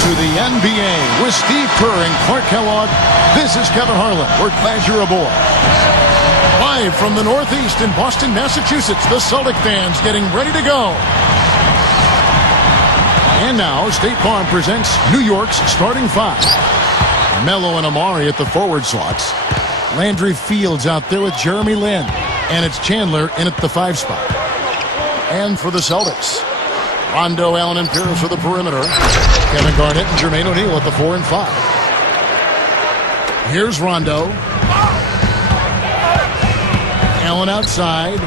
to the NBA with Steve Kerr and Clark Kellogg. This is Kevin Harlan. We're glad you're aboard. Live from the Northeast in Boston, Massachusetts, the Celtic fans getting ready to go. And now, State Farm presents New York's starting five. Melo and Amari at the forward slots. Landry Fields out there with Jeremy Lin. And it's Chandler in at the 5 spot. And for the Celtics, Rondo, Allen, and Pierce for the perimeter. Kevin Garnett and Jermaine O'Neal at the 4 and 5. Here's Rondo. Allen outside.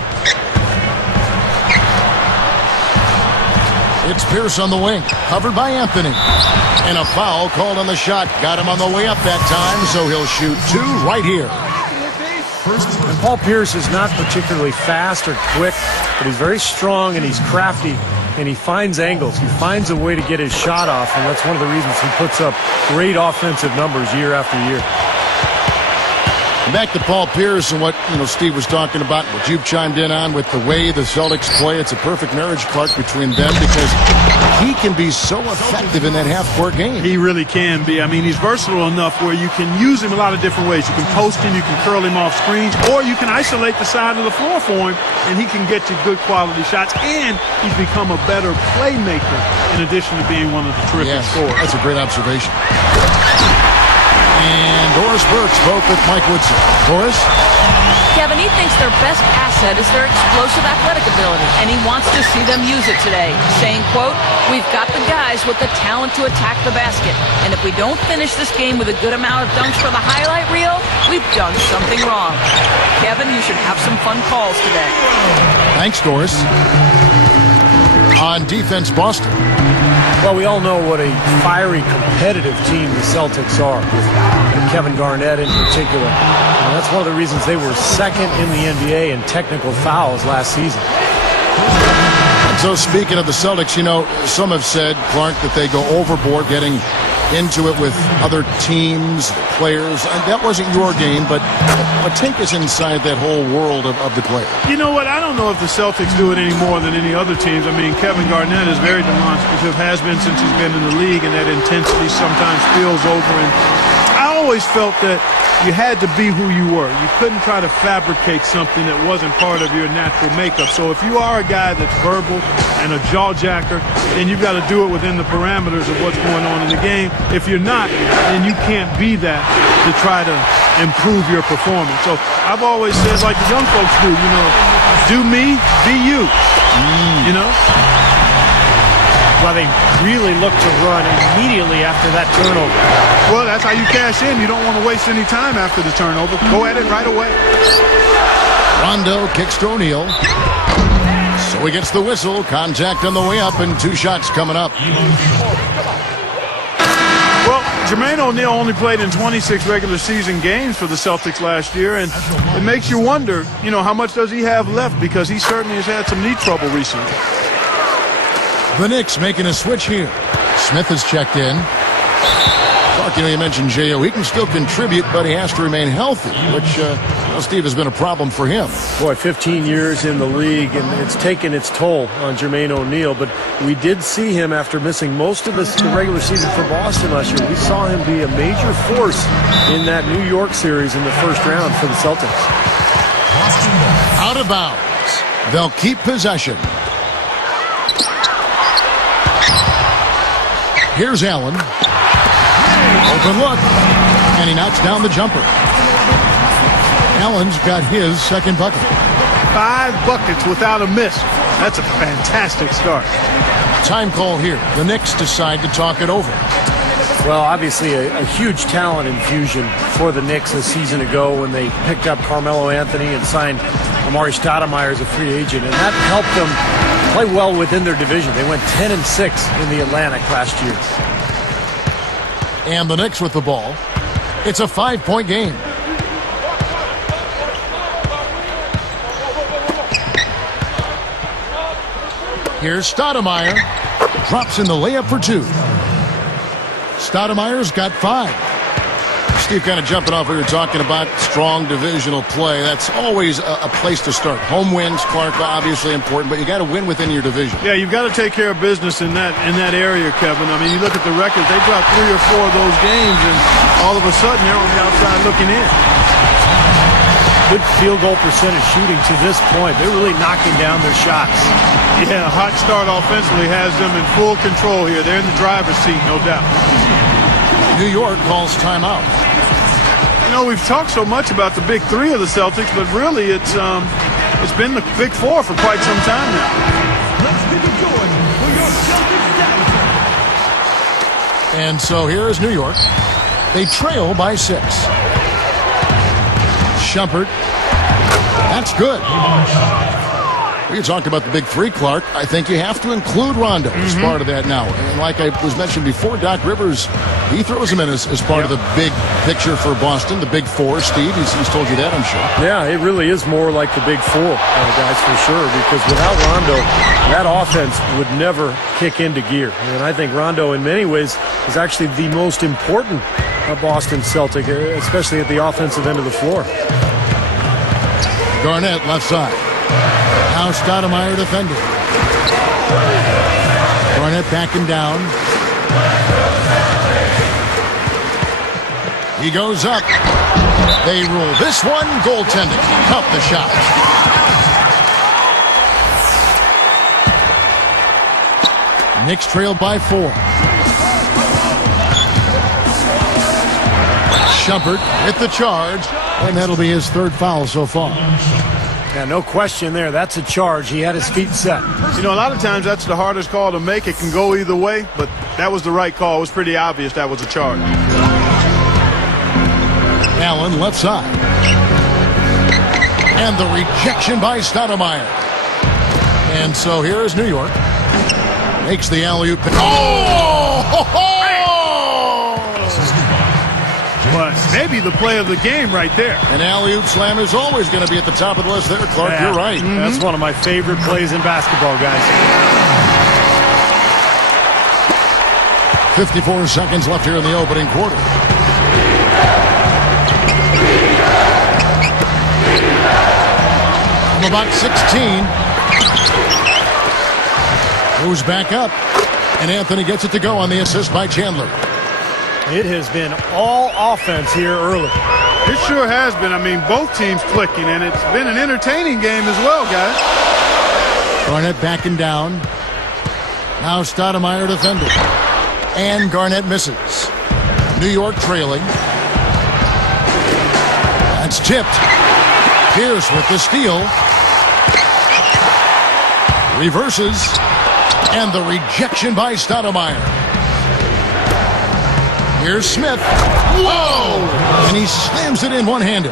It's Pierce on the wing, covered by Anthony. And a foul called on the shot. Got him on the way up that time, so he'll shoot 2 right here. And Paul Pierce is not particularly fast or quick, but he's very strong and he's crafty, and he finds angles. He finds a way to get his shot off, and that's one of the reasons he puts up great offensive numbers year after year. Back to Paul Pierce and what Steve was talking about, what you've chimed in on with the way the Celtics play. It's a perfect marriage, Clark, between them because he can be so effective in that half-court game. He really can be. I mean, he's versatile enough where you can use him a lot of different ways. You can post him, you can curl him off screens, or you can isolate the side of the floor for him, and he can get you good quality shots. And he's become a better playmaker in addition to being one of the terrific scorers. That's a great observation. And Doris Burke spoke with Mike Woodson. Doris? Kevin, he thinks their best asset is their explosive athletic ability, and he wants to see them use it today, saying, quote, "We've got the guys with the talent to attack the basket, and if we don't finish this game with a good amount of dunks for the highlight reel, we've done something wrong." Kevin, you should have some fun calls today. Thanks, Doris. On defense, Boston. Well, we all know what a fiery, competitive team the Celtics are, with Kevin Garnett in particular. And that's one of the reasons they were second in the NBA in technical fouls last season. And so speaking of the Celtics, some have said, Clark, that they go overboard getting into it with other teams, players. And that wasn't your game, but take us inside that whole world of the player. You know what? I don't know if the Celtics do it any more than any other teams. I mean, Kevin Garnett is very demonstrative, has been since he's been in the league, and that intensity sometimes spills over. And I always felt that you had to be who you were. You couldn't try to fabricate something that wasn't part of your natural makeup. So if you are a guy that's verbal and a jaw-jacker, then you've got to do it within the parameters of what's going on in the game. If you're not, then you can't be that to try to improve your performance. So I've always said, like the young folks do me, be you, Well, they really look to run immediately after that turnover. Well, that's how you cash in. You don't want to waste any time after the turnover. Go at it right away. Rondo kicks to O'Neal. So he gets the whistle. Contact on the way up and 2 shots coming up. Well, Jermaine O'Neal only played in 26 regular season games for the Celtics last year, and it makes you wonder, how much does he have left, because he certainly has had some knee trouble recently. The Knicks making a switch here. Smith has checked in. Clark, you mentioned J.O. He can still contribute, but he has to remain healthy, which, Steve, has been a problem for him. Boy, 15 years in the league, and it's taken its toll on Jermaine O'Neal, but we did see him after missing most of the regular season for Boston last year. We saw him be a major force in that New York series in the first round for the Celtics. Out of bounds. They'll keep possession. Here's Allen. Open look. And he knocks down the jumper. Allen's got his second bucket. 5 buckets without a miss. That's a fantastic start. Time call here. The Knicks decide to talk it over. Well, obviously a huge talent infusion for the Knicks a season ago when they picked up Carmelo Anthony and signed Amari Stoudemire as a free agent, and that helped them play well within their division. They went 10-6 in the Atlantic last year. And the Knicks with the ball. It's a 5-point game. Here's Stoudemire. Drops in the layup for 2. Stoudemire's got 5. Steve, kind of jumping off what you're talking about, strong divisional play. That's always a place to start. Home wins, Clark, obviously important, but you got to win within your division. Yeah, you've got to take care of business in that area, Kevin. I mean, you look at the records, they dropped 3 or 4 of those games, and all of a sudden they're on the outside looking in. Good field goal percentage shooting to this point. They're really knocking down their shots. Yeah, a hot start offensively has them in full control here. They're in the driver's seat, no doubt. New York calls timeout. You know, we've talked so much about the big 3 of the Celtics, but really it's been the big 4 for quite some time now. Let's get it going for your Celtics down. And so here is New York. They trail by 6. Shumpert. That's good. We talked about the big 3, Clark. I think you have to include Rondo as part of that now. And like I was mentioned before, Doc Rivers, he throws him in as part of the big picture for Boston, the big 4. Steve, he's told you that, I'm sure. Yeah, it really is more like the big 4, guys, for sure, because without Rondo, that offense would never kick into gear. And I think Rondo, in many ways, is actually the most important Boston Celtic, especially at the offensive end of the floor. Garnett, left side. Now Stoudemire defending. Garnett backing down. He goes up. They rule this one goaltending. Cup the shot. Knicks trailed by 4. Shumpert with the charge, and that'll be his 3rd foul so far. Yeah, no question there. That's a charge. He had his feet set. You know, a lot of times that's the hardest call to make. It can go either way, but that was the right call. It was pretty obvious that was a charge. Allen left side. And the rejection by Stoudemire. And so here is New York. Makes the alley-oop. Oh! Ho, ho! But maybe the play of the game right there. An alley-oop slam is always going to be at the top of the list there, Clark. Yeah. You're right. That's one of my favorite plays in basketball, guys. 54 seconds left here in the opening quarter. From about 16. Moves back up. And Anthony gets it to go on the assist by Chandler. It has been all offense here early. It sure has been. I mean, both teams clicking, and it's been an entertaining game as well, guys. Garnett backing down. Now Stoudemire defending. And Garnett misses. New York trailing. That's tipped. Pierce with the steal. Reverses. And the rejection by Stoudemire. Here's Smith. Whoa! And he slams it in one-handed.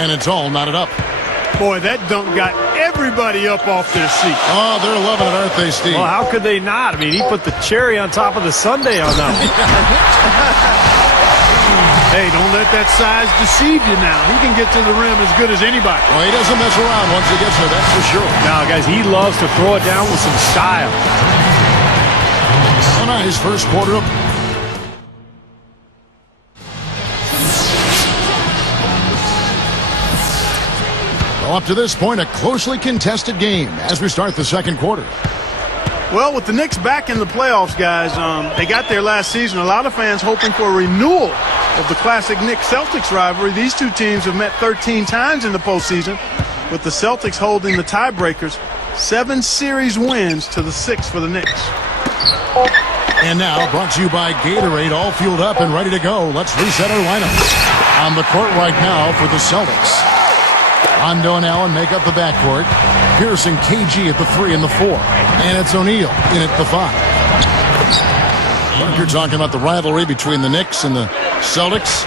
And it's all knotted up. Boy, that dunk got everybody up off their seat. Oh, they're loving it, aren't they, Steve? Well, how could they not? I mean, he put the cherry on top of the sundae on that one. Hey, don't let that size deceive you now. He can get to the rim as good as anybody. Well, he doesn't mess around once he gets there, that's for sure. Now, guys, he loves to throw it down with some style. So nice first quarter of... Well, up to this point, a closely contested game as we start the second quarter. Well, with the Knicks back in the playoffs, guys, they got there last season. A lot of fans hoping for a renewal of the classic Knicks-Celtics rivalry. These two teams have met 13 times in the postseason, with the Celtics holding the tiebreakers. 7 series wins to the 6 for the Knicks. And now, brought to you by Gatorade, all fueled up and ready to go. Let's reset our lineup. On the court right now for the Celtics. Rondo and Allen make up the backcourt. Pierce and KG at the 3 and the 4. And it's O'Neal in at the 5. You're talking about the rivalry between the Knicks and the Celtics.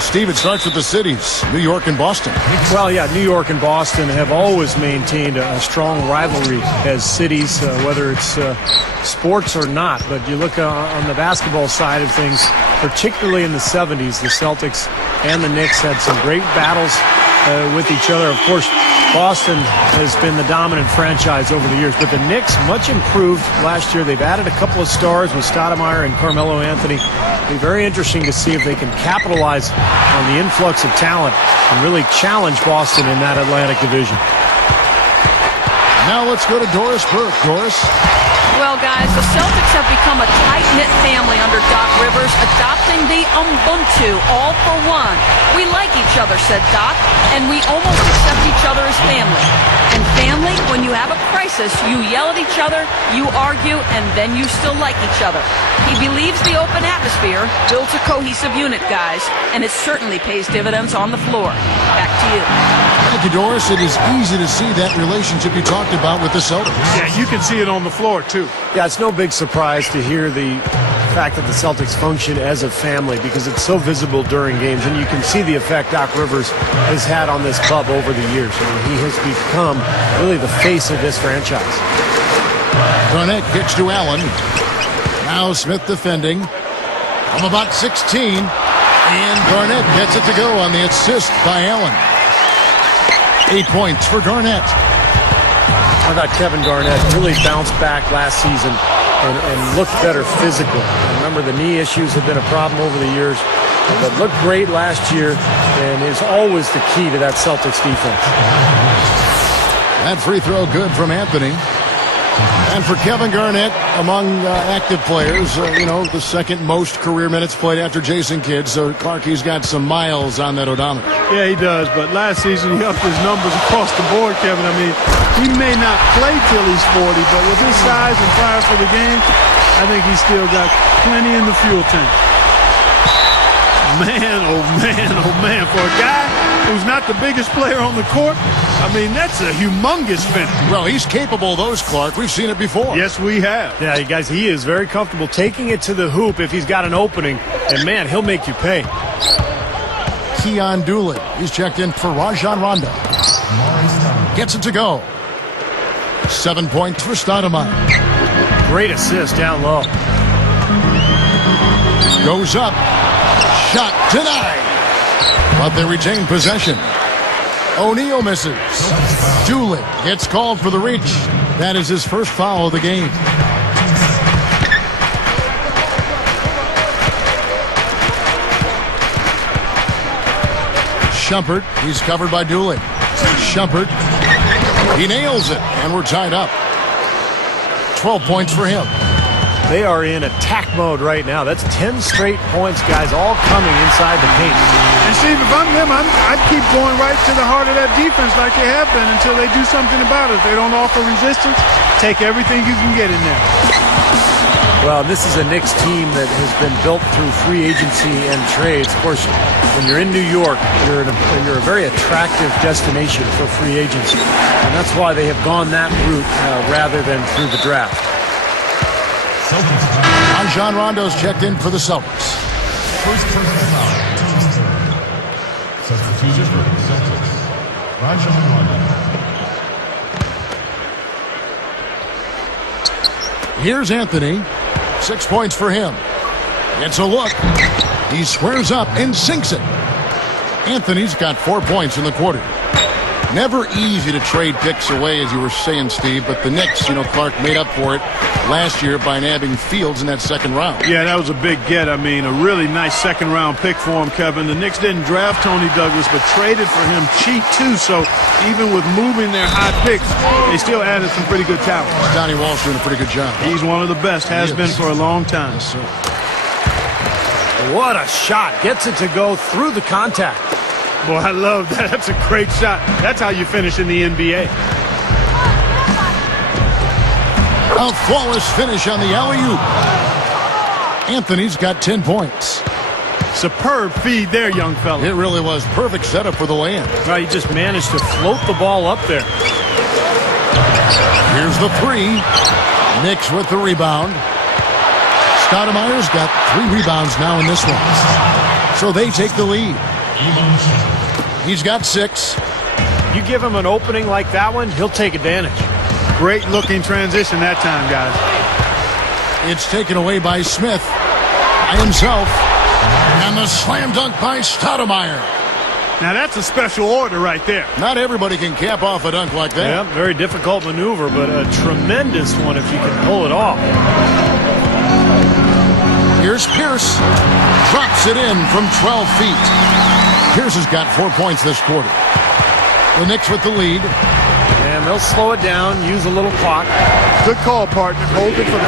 Steve, it starts with the cities, New York and Boston. Well, yeah, New York and Boston have always maintained a strong rivalry as cities, whether it's sports or not. But you look on the basketball side of things, particularly in the 70s, the Celtics and the Knicks had some great battles with each other. Of course, Boston has been the dominant franchise over the years, but the Knicks much improved last year. They've added a couple of stars with Stoudemire and Carmelo Anthony. It'll be very interesting to see if they can capitalize on the influx of talent and really challenge Boston in that Atlantic division. Now let's go to Doris Burke. Doris? Well, guys, the Celtics have become a tight-knit family under Doc Rivers, adopting the Ubuntu, all for one. We like each other, said Doc, and we almost accept each other as family. And family, when you have a crisis, you yell at each other, you argue, and then you still like each other. He believes the open atmosphere builds a cohesive unit, guys, and it certainly pays dividends on the floor. Back to you. Thank you, Doris. It is easy to see that relationship you talked about with the Celtics. Yeah, you can see it on the floor, too. Yeah, it's no big surprise to hear the fact that the Celtics function as a family because it's so visible during games, and you can see the effect Doc Rivers has had on this club over the years. I mean, he has become really the face of this franchise. Garnett kicks to Allen. Now Smith defending from about 16, and Garnett gets it to go on the assist by Allen. 8 points for Garnett. I thought Kevin Garnett really bounced back last season and looked better physically. Remember, the knee issues have been a problem over the years, but looked great last year and is always the key to that Celtics defense. That free throw good from Anthony. And for Kevin Garnett, among active players, the second most career minutes played after Jason Kidd. So, Clark, he's got some miles on that odometer. Yeah, he does. But last season, he upped his numbers across the board, Kevin. I mean, he may not play till he's 40, but with his size and fire for the game, I think he's still got plenty in the fuel tank. Man, oh man, oh man. For a guy who's not the biggest player on the court, I mean, that's a humongous finish. Well, he's capable of those, Clark. We've seen it before. Yes, we have. Yeah, you guys, he is very comfortable taking it to the hoop if he's got an opening. And, man, he'll make you pay. Keon Doolin. He's checked in for Rajon Rondo. Gets it to go. 7 points for Stoudemire. Great assist down low. Goes up. Shot denied. But they retain possession. O'Neal misses. Doolin gets called for the reach. That is his first foul of the game. Shumpert, he's covered by Doolin. Shumpert, he nails it, and we're tied up. 12 points for him. They are in attack mode right now. That's 10 straight points, guys, all coming inside the paint. And Steve, if I'm them, I'd keep going right to the heart of that defense like they have been until they do something about it. If they don't offer resistance, take everything you can get in there. Well, this is a Knicks team that has been built through free agency and trades. Of course, when you're in New York, you're a very attractive destination for free agency. And that's why they have gone that route rather than through the draft. Rajon Rondo's checked in for the Celtics. First personal foul, team's third. Substitution for the Celtics. Rajon Rondo. Here's Anthony. 6 points for him. Gets a look. He squares up and sinks it. Anthony's got 4 points in the quarter. Never easy to trade picks away, as you were saying, Steve, but the Knicks, Clark made up for it last year by nabbing Fields in that second round. Yeah, that was a big get. I mean, a really nice second-round pick for him, Kevin. The Knicks didn't draft Tony Douglas, but traded for him cheap, too. So even with moving their high picks, they still added some pretty good talent. Donnie Walsh doing a pretty good job. He's one of the best, has been for a long time. Yes, sir. What a shot. Gets it to go through the contact. Boy, I love that. That's a great shot. That's how you finish in the NBA. A flawless finish on the alley-oop. Anthony's got 10 points. Superb feed there, young fella. It really was. Perfect setup for the land. Well, he just managed to float the ball up there. Here's the three. Knicks with the rebound. Stoudemire's got 3 rebounds now in this one. So they take the lead. He's got 6. You give him an opening like that one, he'll take advantage. Great looking transition that time, guys. It's taken away by Smith by himself. And the slam dunk by Stoudemire. Now that's a special order right there. Not everybody can cap off a dunk like that. Yeah, very difficult maneuver, but a tremendous one if you can pull it off. Here's Pierce. Drops it in from 12 feet. Pierce has got 4 points this quarter. The Knicks with the lead. And they'll slow it down, use a little clock. Good call, partner. Hold it for the